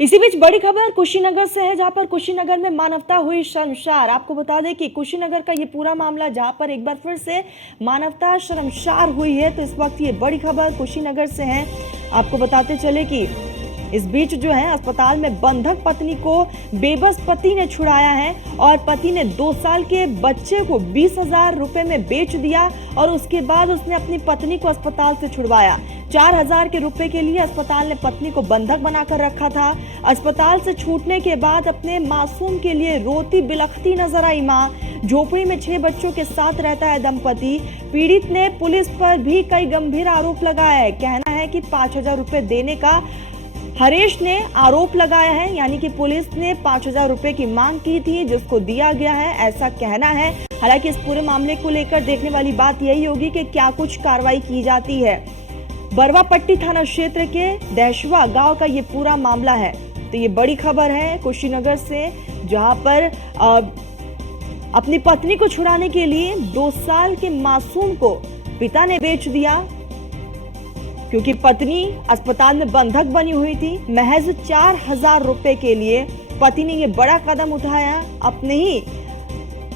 इसी बीच बड़ी खबर कुशीनगर से है, जहां पर कुशीनगर में मानवता हुई शर्मसार। आपको बता दें कि कुशीनगर का ये पूरा मामला जहां पर एक बार फिर से मानवता शर्मसार हुई है, तो इस वक्त ये बड़ी खबर कुशीनगर से है। आपको बताते चले कि इस बीच जो है अस्पताल में बंधक पत्नी को बेबस पति ने छुड़ाया है और पति ने 2 साल के बच्चे को 20,000 रुपए में बेच दिया और उसके बाद उसने अपनी पत्नी को अस्पताल से छुड़वाया। 4,000 के रुपए के लिए अस्पताल ने पत्नी को बंधक बनाकर रखा था। अस्पताल से छूटने के बाद अपने मासूम के लिए रोती बिलखती नजर आई मां। झोपड़ी में 6 बच्चों के साथ रहता है दंपति। पीड़ित ने पुलिस पर भी कई गंभीर आरोप लगाया है। कहना है कि 5,000 रुपए देने का हरेश ने आरोप लगाया है, यानी कि पुलिस ने 5,000 रुपए की मांग की थी जिसको दिया गया है, ऐसा कहना है। हालांकि इस पूरे मामले को लेकर देखने वाली बात यही होगी कि क्या कुछ कार्रवाई की जाती है। बरवापट्टी थाना क्षेत्र के दहशवा गांव का ये पूरा मामला है। तो ये बड़ी खबर है कुशीनगर से, जहां पर अपनी पत्नी को छुड़ाने के लिए 2 साल के मासूम को पिता ने बेच दिया, क्योंकि पत्नी अस्पताल में बंधक बनी हुई थी। महज 4,000 रुपए के लिए पति ने ये बड़ा कदम उठाया। अपने ही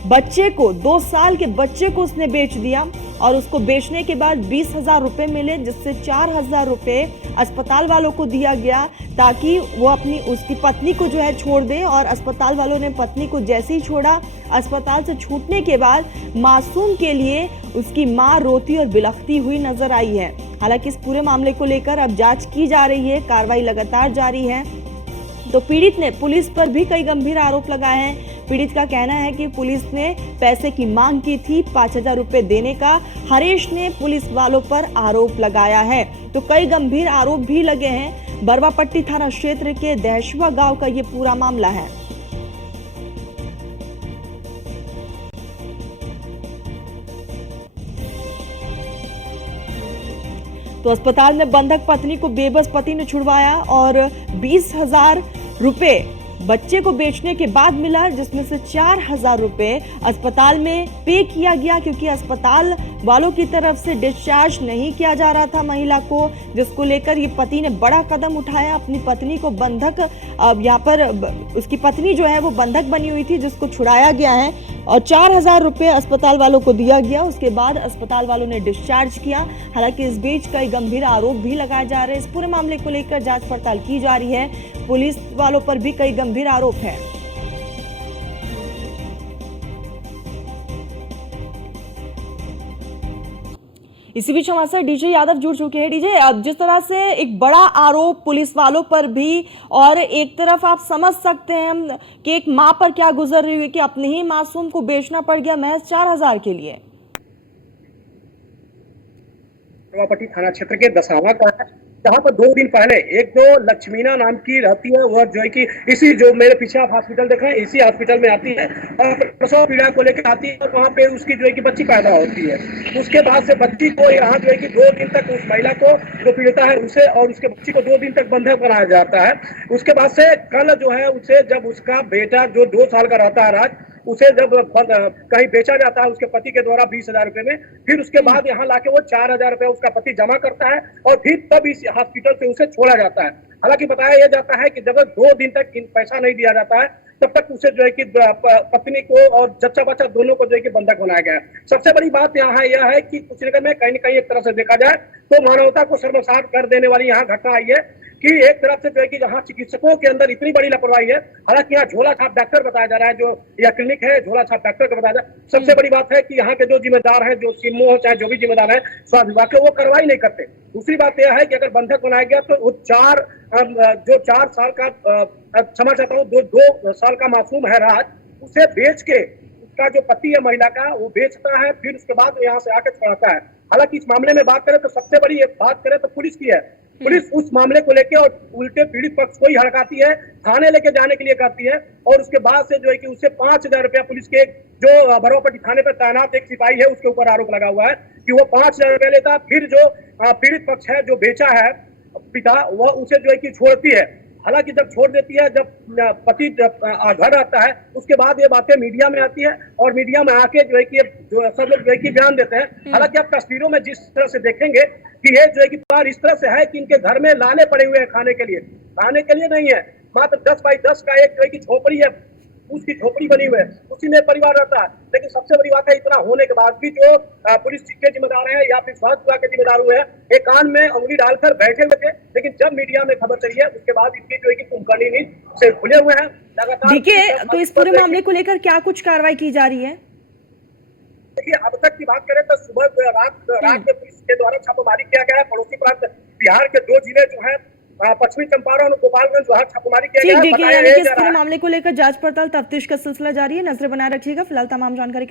बच्चे को, 2 साल के बच्चे को उसने बेच दिया और उसको बेचने के बाद 20,000 रुपए मिले, जिससे 4,000 रुपए अस्पताल वालों को दिया गया ताकि वो उसकी पत्नी को जो है छोड़ दे। और अस्पताल वालों ने पत्नी को जैसे ही छोड़ा, अस्पताल से छूटने के बाद मासूम के लिए उसकी मां रोती और बिलखती हुई नजर आई है। हालांकि इस पूरे मामले को लेकर अब जांच की जा रही है, कार्रवाई लगातार जारी है। तो पीड़ित ने पुलिस पर भी कई गंभीर आरोप लगाए हैं। पीड़ित का कहना है कि पुलिस ने पैसे की मांग की थी, 5,000 रुपए देने का हरेश ने पुलिस वालों पर आरोप लगाया है। तो कई गंभीर आरोप भी लगे हैं। बरवापट्टी थाना क्षेत्र के दहशवा गांव का ये पूरा मामला है। तो अस्पताल में बंधक पत्नी को बेबस पति ने छुड़वाया और 20,000 रुपए बच्चे को बेचने के बाद मिला, जिसमें से 4,000 रुपए अस्पताल में पे किया गया, क्योंकि अस्पताल वालों की तरफ से डिस्चार्ज नहीं किया जा रहा था महिला को, जिसको लेकर ये पति ने बड़ा कदम उठाया। अपनी पत्नी को बंधक, यहाँ पर उसकी पत्नी जो है वो बंधक बनी हुई थी, जिसको छुड़ाया गया है और 4,000 रुपए अस्पताल वालों को दिया गया। उसके बाद अस्पताल वालों ने डिस्चार्ज किया। हालांकि इस बीच कई गंभीर आरोप भी लगाए जा रहे हैं। इस पूरे मामले को लेकर जांच पड़ताल की जा रही है। पुलिस वालों पर भी कई गंभीर आरोप है। इसी बीच हमारे साथ डीजे यादव जुड़ चुके हैं। डीजे, अब जिस तरह से एक बड़ा आरोप पुलिस वालों पर भी, और एक तरफ आप समझ सकते हैं कि एक मां पर क्या गुजर रही है कि अपने ही मासूम को बेचना पड़ गया महज 4,000 के लिए। बरवापट्टी थाना क्षेत्र के दसावा का है, जहाँ पर 2 दिन पहले एक जो लक्ष्मीना नाम की रहती है, वह जो है कि इसी जो मेरे पीछे आप हॉस्पिटल देख रहे हैं, इसी हॉस्पिटल में आती है और प्रसव पीड़ा को लेकर आती है और वहाँ पे उसकी जो है कि बच्ची पैदा होती है। उसके बाद से बच्ची को यहाँ जो है कि 2 दिन तक उस महिला को जो पीड़िता है उसे और उसके बच्ची को 2 दिन तक बंधक बनाया जाता है। उसके बाद से कल जो है उसे, जब उसका बेटा जो 2 साल का रहता है राज, उसे जब कहीं बेचा जाता है उसके पति के द्वारा 20,000 रुपए में, फिर उसके बाद यहाँ लाके वो 4,000 रुपए उसका पति जमा करता है और फिर तब इस हॉस्पिटल से उसे छोड़ा जाता है। हालांकि बताया यह जाता है कि जब 2 दिन तक पैसा नहीं दिया जाता है, तब तक उसे जो है कि पत्नी को और जच्चा बच्चा दोनों को जो है कि बंधक बनाया गया है। सबसे बड़ी बात यहाँ यह है कि कुशीनगर में कहीं न कहीं एक तरह से देखा जाए तो मानवता को शर्मसार कर देने वाली यहाँ घटना आई है कि एक तरफ से जो है कि जहाँ चिकित्सकों के अंदर इतनी बड़ी लापरवाही है। हालांकि यहाँ झोला छाप डॉक्टर बताया जा रहा है, जो यह क्लिनिक है झोला छाप डॉक्टर का बताया जा रहा है। सबसे बड़ी बात है कि यहाँ के जो जिम्मेदार है, जो सीएमओ चाहे जो भी जिम्मेदार है स्वास्थ्य विभाग के, वो कार्रवाई नहीं करते। दूसरी बात यह है कि अगर बंधक बनाया गया तो वो 4 साल का, क्षमा चाहता हूँ, 2 साल का मासूम है राज, उसे बेच के उसका जो पति है महिला का, वो बेचता है, फिर उसके बाद यहाँ से आकर छुड़ाता है। हालांकि इस मामले में बात करें तो सबसे बड़ी एक बात करें तो पुलिस की है। पुलिस उस मामले को लेकर और उल्टे पीड़ित पक्ष को ही हड़काती है, थाने लेके जाने के लिए कहती है और उसके बाद से जो है कि उससे 5,000 रुपया पुलिस के जो बरवापट्टी थाने पर तैनात एक सिपाही है उसके ऊपर आरोप लगा हुआ है कि वो 5,000 रुपया लेता है। फिर जो पीड़ित पक्ष है, जो बेचा है पिता, वह उसे जो है कि छोड़ती है। हालांकि जब छोड़ देती है, जब पति घर आता है, उसके बाद ये बातें मीडिया में आती है और मीडिया में आके जो है कि सब लोग जो है कि बयान देते हैं। हालांकि आप तस्वीरों में जिस तरह से देखेंगे कि ये जो है कि परिवार इस तरह से है कि इनके घर में लाले पड़े हुए हैं खाने के लिए नहीं है। मात्र 10 बाई 10 का एक जो है कि झोपड़ी है, उसकी झोपड़ी बनी हुई है, उसी में परिवार रहता है। लेकिन सबसे बड़ी बात है, इतना होने के बाद भी जो पुलिस के जिम्मेदार हैं या फिर स्वास्थ्य विभाग के जिम्मेदार हुए हैं, एक कान में उंगली डालकर बैठे हुए थे। लेकिन जब मीडिया में खबर चली है, उसके बाद इनकी जो है कि कुंभकर्णी नींद से खुले हुए हैं। लगातार देखिए, तो इस पूरे मामले को लेकर क्या कुछ कार्रवाई की जा रही है? देखिए, अब तक की बात करें तो सुबह रात में पुलिस के द्वारा छापेमारी किया गया है। पड़ोसी प्रांत बिहार के 2 जिले जो है पश्चिमी चंपारण और गोपालगंज वहाँ छापेमारी किया ठीक, गया है। देखिए बताया यानी कि जा इस रहा पूरे है मामले को लेकर जांच पड़ताल तफ्तीश का सिलसिला जारी है। नजर बनाए रखिएगा। फिलहाल तमाम जानकारी